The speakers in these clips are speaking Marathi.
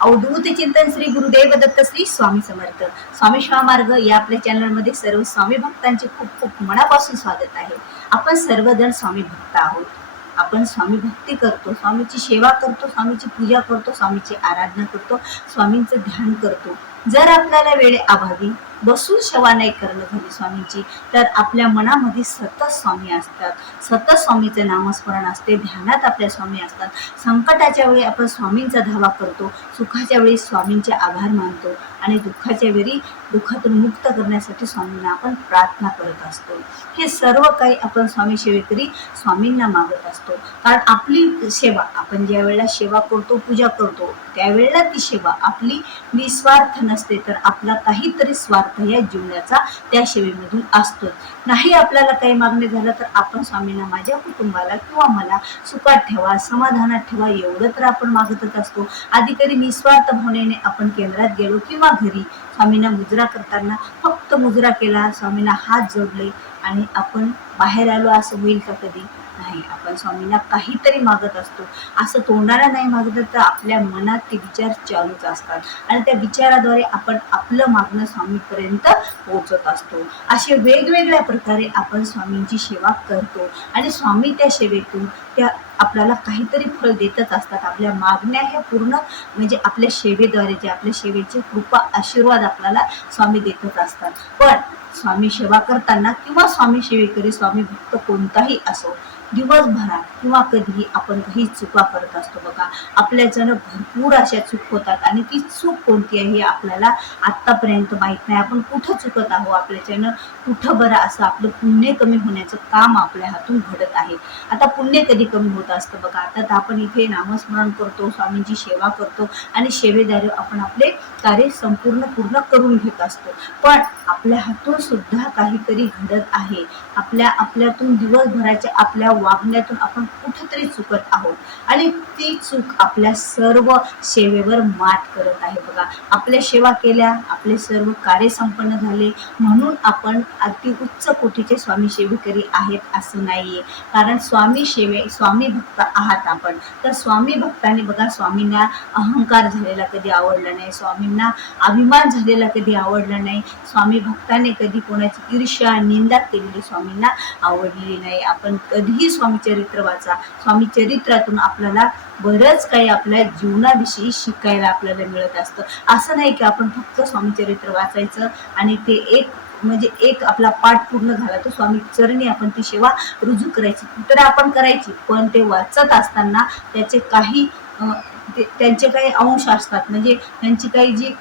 अवधूत चिंतन श्री गुरुदेव दत्त श्री स्वामी समर्थ. स्वामी मार्ग या आपल्या चॅनलमध्ये सर्व स्वामी भक्तांचे खूप खूप मनापासून स्वागत आहे. आपण सर्वजण स्वामी भक्त आहोत. आपण स्वामी भक्ती करतो, स्वामीची सेवा करतो, स्वामीची पूजा करतो, स्वामीची आराधना करतो, स्वामींचं ध्यान करतो. जर आपल्याला वेळे अभावी बसून सेवा नाही करणं झाली स्वामींची, तर आपल्या मनामध्ये सतत स्वामी असतात, सतत स्वामीचे नामस्मरण असते, ध्यानात आपल्या स्वामी असतात. संकटाच्या वेळी आपण स्वामींचा धावा करतो, सुखाच्या वेळी स्वामींचे आभार मानतो आणि दुःखाच्या वेळी दुःखातून मुक्त करण्यासाठी स्वामींना आपण प्रार्थना करत असतो. हे सर्व काही आपण स्वामी सेवेकरी स्वामींना मागत असतो. कारण आपली सेवा, आपण ज्या वेळेला सेवा करतो, पूजा करतो, त्यावेळेला ती सेवा आपली निस्वार्थ नसते, तर आपला काहीतरी स्वार्थ या जीवनाचा त्या सेवेमधून असतो. नाही आपल्याला काही मागणे झालं तर आपण स्वामींना माझ्या कुटुंबाला किंवा मला सुखात ठेवा, समाधानात ठेवा, एवढं तर आपण मागतच असतो. आधी कधी निस्वार्थ भावनेने आपण केंद्रात गेलो किंवा घरी स्वामींना मुजरा करताना फक्त मुजरा केला, स्वामींना हात जोडले आणि आपण बाहेर आलो असं होईल का? कधी नाही. आपण स्वामींना काहीतरी मागत असतो. असं तोंडाला नाही मागत तर आपल्या मनात ते विचार चालूच असतात आणि त्या विचाराद्वारे आपण आपलं मागणं स्वामीपर्यंत पोहोचत असतो. असे वेगवेगळ्या प्रकारे आपण स्वामींची सेवा करतो आणि स्वामी त्या सेवेतून त्या आपल्याला काहीतरी फळ देतच असतात. आपल्या मागण्या ह्या पूर्ण म्हणजे आपल्या सेवेद्वारे जे आपल्या सेवेची कृपा आशीर्वाद आपल्याला स्वामी देतच असतात. पण स्वामी सेवा करताना किंवा स्वामी सेवेकरी स्वामी भक्त कोणताही असो, दिवसभरात किंवा कधीही आपण काही चुका करत असतो बघा. आपल्याच्यानं भरपूर अशा चूक होतात आणि ती चूक कोणती आहे हे आपल्याला आतापर्यंत माहित नाही. आपण कुठं चुकत आहोत, आपल्याच्यानं कुठं बरं असं आपलं पुण्य कमी होण्याचं काम आपल्या हातून घडत आहे. आता पुण्य कधी कमी होत असतं बघा. आता आपण इथे नामस्मरण करतो, स्वामींची सेवा करतो आणि सेवेद्वारे आपण आपले कार्य पूर्ण करून घेत असतो. पण आपल्या हातून सुद्धा काहीतरी घडत आहे. आपल्यातून दिवसभराच्या आपल्या वागण्यातून आपण कुठेतरी चुकत आहोत आणि ती चूक आपल्या सर्व सेवेवर मात करत आहे बघा. आपल्या सेवा केल्या, आपले सर्व कार्य संपन्न झाले म्हणून आपण अति उच्च कोटीचे स्वामी सेवेकरी आहेत असं नाहीये. कारण स्वामी भक्त आहात आपण. तर स्वामी भक्तांनी बघा, स्वामींना अहंकार झालेला कधी आवडला नाही, स्वामींना अभिमान झालेला कधी आवडला नाही, स्वामी भक्तांनी कधी कोणाची ईर्ष्या निंदा केलेली स्वामींना आवडलेली नाही. आपण कधीही स्वामी चरित्र वाचा, स्वामी चरित्रातून आपल्याला बरंच काही आपल्या जीवनाविषयी शिकायला आपल्याला मिळत असतं. असं नाही की आपण फक्त स्वामी चरित्र वाचायचं आणि ते एक आपला पाठ पूर्ण झाला तर स्वामी चरणी आपण ती सेवा रुजू करायची, तर आपण करायची. पण ते वाचत असताना त्यांचे काही अंश असतात, म्हणजे त्यांची काही जी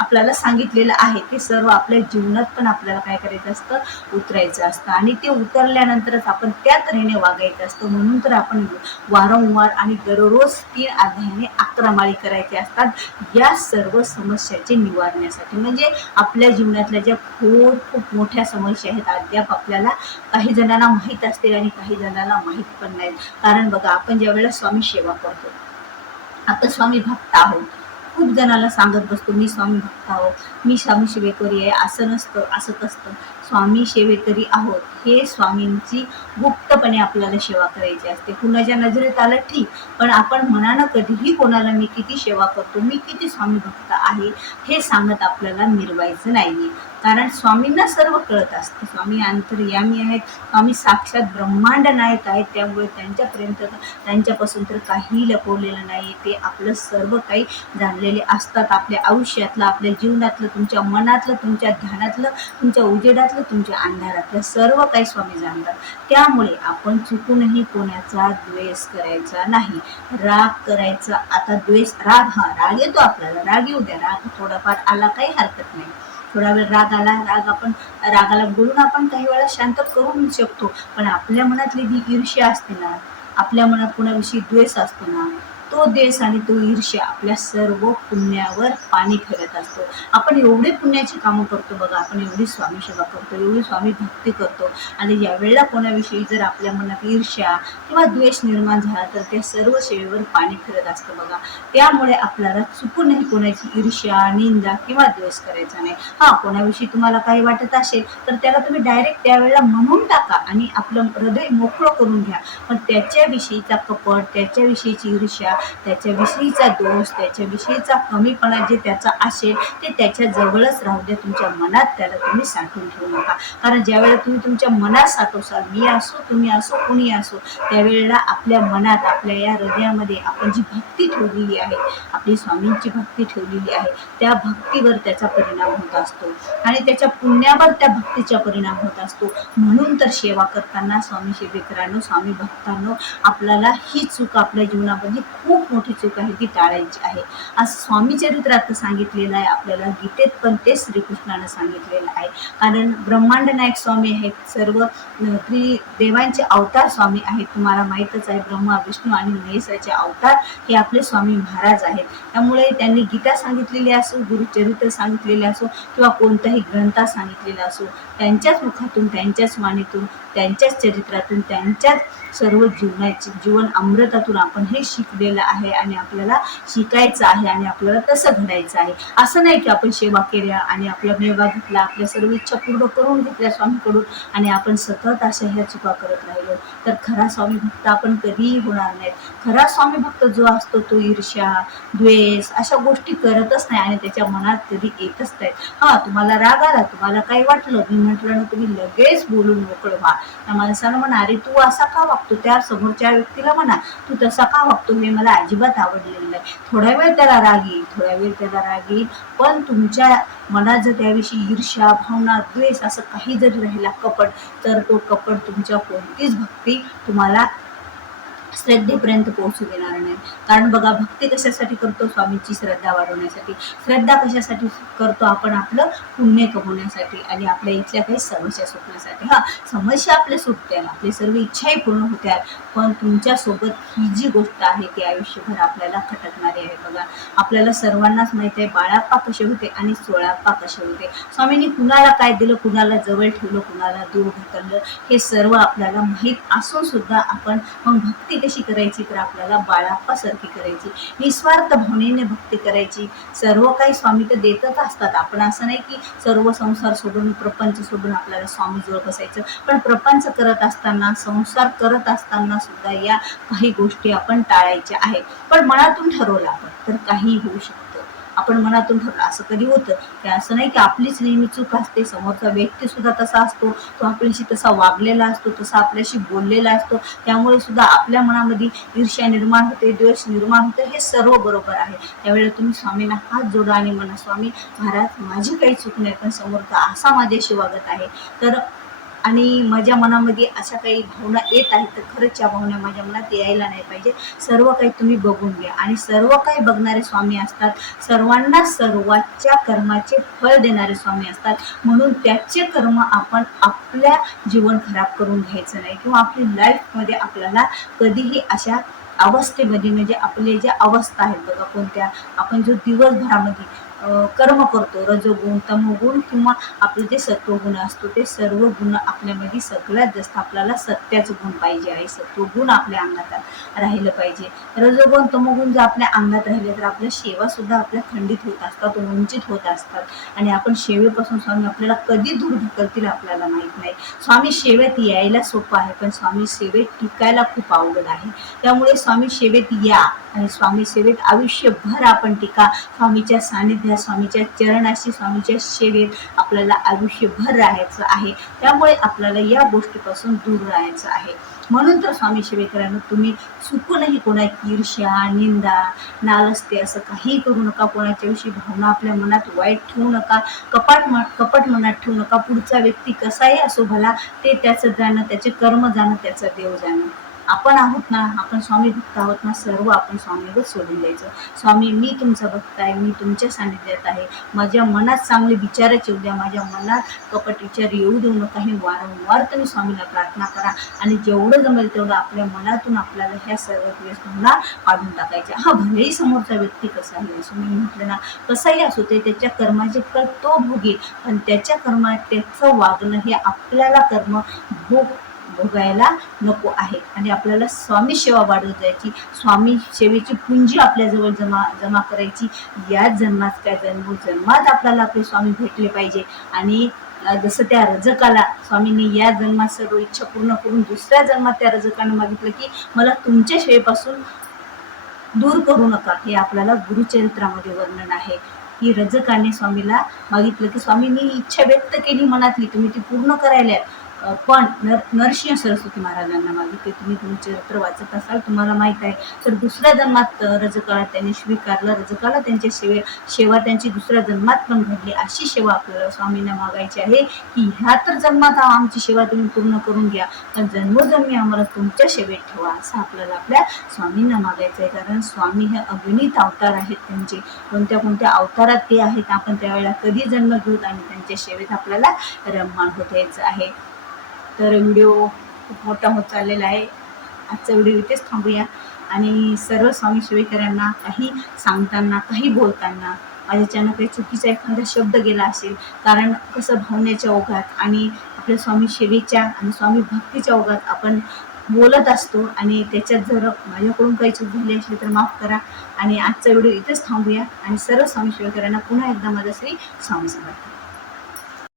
आपल्याला सांगितलेलं आहे ते सर्व आपल्या जीवनात पण आपल्याला काय करायचं असतं, उतरायचं असतं आणि ते उतरल्यानंतरच आपण त्या तऱ्हेने वागायचं असतं. म्हणून तर आपण वारंवार आणि दररोज 3 अध्यायाने 11 माळी करायचे असतात या सर्व समस्याचे निवारण्यासाठी. म्हणजे आपल्या जीवनातल्या ज्या खूप मोठ्या समस्या आहेत अद्याप आपल्याला काही जणांना माहीत असतील आणि काही जणांना माहीत पण नाहीत. कारण बघा, आपण ज्या वेळेला स्वामी सेवा करतो, आपण स्वामी भक्त आहोत, खूप जणांना सांगत बसतो मी स्वामी भक्त आहोत, मी स्वामी सेवेकरी आहे. असं नसतं, असंच असतं. स्वामी सेवेकरी आहोत हे स्वामींची गुप्तपणे आपल्याला सेवा करायची असते. कुणाच्या नजरेत आलं ठीक, पण आपण मनानं कधीही कोणाला मी किती सेवा करतो, मी किती स्वामी भक्त आहे हे सांगत आपल्याला मिरवायचं नाहीये. कारण स्वामींना सर्व कळत असतं. स्वामी अंतर्यामी आहेत, स्वामी साक्षात ब्रह्मांड नायक आहेत. त्यामुळे त्यांच्यापासून तर काही लपवलेलं नाही. ते आपलं सर्व काही जाणलेले असतात. आपल्या आयुष्यातलं, आपल्या जीवनातलं, तुमच्या मनातलं, तुमच्या ध्यानातलं, तुमच्या उजेडातलं, तुमच्या अंधारातलं सर्व काही स्वामी जाणतात. त्यामुळे आपण चुकूनही कोणाचा द्वेष करायचा नाही, राग करायचा. आता राग येतो आपल्याला, राग येऊ द्या, राग थोडाफार आला काही हरकत नाही. थोडा वेळ राग आला, रागाला बोलून आपण काही वेळा शांत करू शकतो. पण आपल्या मनातली जी ईर्ष्या असते ना, आपल्या मनात कोणाविषयी द्वेष असतो ना, तो द्वेष आणि तो ईर्ष्या आपल्या सर्व पुण्यावर पाणी फिरत असतो. आपण एवढे पुण्याची कामं करतो बघा, आपण एवढी स्वामी सेवा करतो, एवढी स्वामी भक्ती करतो आणि यावेळेला कोणाविषयी जर आपल्या मनात ईर्ष्या किंवा द्वेष निर्माण झाला तर त्या सर्व सेवेवर पाणी फिरत असतं बघा. त्यामुळे आपल्याला चुकूनही कोणाची ईर्ष्या, निंदा किंवा द्वेष करायचा नाही. कोणाविषयी तुम्हाला काही वाटत असेल तर त्याला तुम्ही डायरेक्ट त्यावेळेला म्हणून टाका आणि आपलं हृदय मोकळं करून घ्या. पण त्याच्याविषयीचा कपट, त्याच्याविषयीची ईर्ष्या, त्याच्याविषयीचा दोष, त्याच्याविषयीचा कमीपणा जे त्याचा असेल ते त्याच्या जवळच राहू द्या. तुमच्या मनात त्याला तुम्ही साठवून ठेवू नका. कारण ज्यावेळेला तुम्ही तुमच्या मनात साठवसाल, मी असो तुम्ही असो कोणी असो, त्यावेळेला आपल्या मनात, आपल्या या हृदयामध्ये आपण जी भक्ती ठेवलेली आहे, आपली स्वामींची भक्ती ठेवलेली आहे, त्या भक्तीवर त्याचा परिणाम होत असतो आणि त्याच्या पुण्यावर त्या भक्तीचा परिणाम होत असतो. म्हणून तर सेवा करताना स्वामी सेवेकरांनो, स्वामी भक्तांनो, आपल्याला ही चूक आपल्या जीवनामध्ये खूप मोठी चूक आहे ती टाळायची आहे. आज स्वामी चरित्रात सांगितलेलं आहे आपल्याला, गीतेत पण ते श्रीकृष्णानं सांगितलेलं आहे. कारण ब्रह्मांड नायक स्वामी आहेत, सर्व देवांचे अवतार स्वामी आहेत. तुम्हाला माहीतच आहे, ब्रह्मा विष्णू आणि महेशाचे अवतार हे आपले स्वामी महाराज आहेत. त्यामुळे त्यांनी गीता सांगितलेली असो, गुरुचरित्र सांगितलेले असो किंवा कोणत्याही ग्रंथात सांगितलेला असो, त्यांच्याच मुखातून, त्यांच्याच वाणीतून, त्यांच्याच चरित्रातून, त्यांच्याच सर्व जीवन अमृतातून आपण हे शिकलेलं आहे आणि आपल्याला शिकायचं आहे आणि आपल्याला तसं घडायचं आहे. असं नाही की आपण सेवा केल्या आणि आपला मेवा घेतला, आपल्या सर्व इच्छा पूर्ण करून घेतल्या स्वामीकडून आणि आपण सतत अशा ह्या चुका करत राहिलो तर खरा स्वामी भक्त आपण कधीही होणार नाहीत. खरा स्वामी भक्त जो असतो तो ईर्ष्या, द्वेष अशा गोष्टी करतच नाही आणि त्याच्या मनात कधी येतच नाही. तुम्हाला राग आला, तुम्हाला काही वाटलं, मी म्हटलं ना, तुम्ही लगेच बोलून मोकळं व्हा. त्या माणसाला म्हणा, अरे तू असा का वागतो, त्या समोरच्या व्यक्तीला म्हणा, तू तसा का वागतो, हे मला अजिबात आवडलेलं नाही. थोड्या वेळ त्याला राग येईल, पण तुमच्या मनात जर त्याविषयी ईर्ष्या, भावना, द्वेष असं काही जरी राहिला, कपट, तर तो कपट तुमच्या कोणतीच भक्ती तुम्हाला श्रद्धेपर्यंत पोहोचू देणार नाही. कारण बघा, भक्ती कशासाठी करतो? स्वामींची श्रद्धा वाढवण्यासाठी. श्रद्धा कशासाठी करतो? आपण आपलं पुण्य कमवण्यासाठी आणि आपल्या इथल्या काही समस्या सुटण्यासाठी. समस्या आपल्या सुटते, आपली सर्व इच्छाही पूर्ण होत्या, पण तुमच्यासोबत ही जी गोष्ट आहे ती आयुष्यभर आपल्याला खटकणारी आहे. बघा, आपल्याला सर्वांनाच माहिती आहे बाळाप्पा कसे होते आणि सोळाप्पा कसे होते. स्वामींनी कुणाला काय दिलं, कुणाला जवळ ठेवलं, कुणाला दूर ढकललं, हे सर्व आपल्याला माहीत असून सुद्धा आपण मग भक्ती कशी करायची? तर आपल्याला बाळाप्पासारखी करायची, निस्वार्थ भावनेने भक्ती करायची. सर्व काही स्वामी तर देतच असतात. आपण असं नाही की सर्व संसार सोडून, प्रपंच सोडून आपल्याला स्वामीजवळ बसायचं, पण प्रपंच करत असताना, संसार करत असताना सुद्धा या काही गोष्टी आपण टाळायच्या आहेत. पण मनातून ठरवलं आपण तर काही होऊ शकतं. आपण मनातून ठरवलं, असं कधी होतं की असं नाही की आपलीच नेहमी चूक असते, समोरचा व्यक्ती सुद्धा तसा असतो, तो आपल्याशी तसा वागलेला असतो, तसा आपल्याशी बोललेला असतो, त्यामुळे सुद्धा आपल्या मनामध्ये ईर्ष्या निर्माण होते, द्वेष निर्माण होते. हे सर्व बरोबर आहे. त्यावेळेला तुम्ही स्वामींना हात जोडा आणि म्हणा, स्वामी महाराज, माझी काही चूक नाही, पण समोरचा असा माझ्याशी वागत आहे तर आणि माझ्या मनामध्ये अशा काही भावना येत आहेत, तर खरंच या भावना माझ्या मनात यायला नाही पाहिजे. सर्व काही तुम्ही बघून घ्या आणि सर्व काही बघणारे स्वामी असतात. सर्वांना सर्वांच्या कर्माचे फळ देणारे स्वामी असतात. म्हणून त्याचे कर्म आपण आपल्या जीवन खराब करून घ्यायचं नाही किंवा आपली लाईफमध्ये आपल्याला कधीही अशा अवस्थेमध्ये, म्हणजे आपले ज्या अवस्था आहेत बघा कोणत्या, आपण जो दिवसभरामध्ये कर्म करतो, रजोगुण, तमोगुण किंवा आपलं जे सत्वगुण असतो, ते सर्व गुण आपल्यामध्ये सगळ्यात जास्त आपल्याला सत्याचं गुण पाहिजे आहे. सत्वगुण आपल्या अंगात राहिलं पाहिजे. रजोगुण, तमोगुण जर आपल्या अंगात राहिले तर आपल्या सेवा सुद्धा आपल्या खंडित होत असतात, वंचित होत असतात आणि आपण सेवेपासून स्वामी आपल्याला कधी दूर ढकलतील आपल्याला माहीत नाही. स्वामी सेवेत यायला सोपं आहे, पण स्वामी सेवेत टिकायला खूप अवघड आहे. त्यामुळे स्वामी सेवेत या आणि स्वामी सेवेत आयुष्यभर आपण टिका. स्वामीच्या सानिध्यात, स्वामीच्या चरणाशी, स्वामीच्या सेवेत आपल्याला आयुष्यभर राहायचं आहे. त्यामुळे आपल्याला या गोष्टीपासून दूर राहायचं आहे. म्हणून तर स्वामी सेवेकरांनो, तुम्ही चुकूनही कोणाची ईर्ष्या, निंदा, नालस्ते असं काही करू नका. कोणाच्या विषयी भावना आपल्या मनात वाईट ठेवू नका, कपट मनात ठेवू नका. पुढचा व्यक्ती कसाही असो भला, ते त्याचं जाणं, त्याचे कर्म जाणं, त्याचं देव जाणं. आपण आहोत ना, आपण स्वामी भक्त आहोत ना, सर्व आपण स्वामीवर सोडून द्यायचं. स्वामी, मी तुमचा भक्त आहे, मी तुमच्या सानिध्यात आहे, माझ्या मनात चांगले विचारच येऊ द्या, माझ्या मनात कपट विचार येऊ देऊ नका. हे वारंवार तुम्ही स्वामीला प्रार्थना करा आणि जेवढं जमेल तेवढं आपल्या मनातून आपल्याला ह्या सर्व दिवस तुम्हाला काढून टाकायच्या. भलेही समोरचा व्यक्ती कसाही असो, मी म्हटलं ना, कसाही असो, ते त्याच्या कर्माचे फळ तो भोगेल, पण त्याच्या कर्मात त्याचं वागणं हे आपल्याला कर्म भोगायला नको आहे. आणि आपल्याला स्वामी सेवा वाढवत जायची, स्वामी सेवेची पुंजी आपल्याजवळ जमा करायची. याच जन्मात काय जन्मात आपल्याला आपले स्वामी भेटले पाहिजे. आणि जसं त्या रजकाला स्वामींनी या जन्मात सर्व इच्छा पूर्ण करून दुसऱ्या जन्मात त्या रजकानं मागितलं की मला तुमच्या सेवेपासून दूर करू नका, हे आपल्याला गुरुचरित्रामध्ये वर्णन आहे. की रजकाने स्वामीला मागितलं की स्वामी मी इच्छा व्यक्त केली मनातली, तुम्ही ती पूर्ण करायला, पण नरसिंह सरस्वती महाराजांना मागितले. तुम्ही गुरुचरित्र वाचत असाल, तुम्हाला माहित आहे. तर दुसऱ्या जन्मात रजकाला त्यांनी स्वीकारलं, रजकाला त्यांच्या सेवा त्यांची दुसऱ्या जन्मात पण घडली. अशी सेवा आपल्याला स्वामींना मागायची आहे की ह्या तर जन्मात आमची सेवा तुम्ही पूर्ण करून घ्या, पण जन्मोजन्मी आम्हाला तुमच्या सेवेत ठेवा, असं आपल्याला आपल्या स्वामींना मागायचं आहे. कारण स्वामी हे अगणित अवतार आहेत, त्यांचे कोणत्या कोणत्या अवतारात ते आहेत, आपण त्यावेळेला कधी जन्म घेऊत आणि त्यांच्या सेवेत आपल्याला रममाण होत यायचं आहे. तर व्हिडिओ खूप मोठा होत चाललेला आहे. आजचा व्हिडिओ इथेच थांबूया. आणि सर्व स्वामी सेवेकरांना काही सांगताना, काही बोलताना माझ्याच्यानं काही चुकीचा एखादा शब्द गेला असेल, कारण कसं भावनेच्या ओघात आणि आपल्या स्वामी सेवेच्या आणि स्वामी भक्तीच्या ओघात आपण बोलत असतो, आणि त्याच्यात जर माझ्याकडून काही चूक झाली असली तर माफ करा. आणि आजचा व्हिडिओ इथेच थांबूया. आणि सर्व स्वामी सेवेकरांना पुन्हा एकदा माझा श्री स्वामी समर्थ.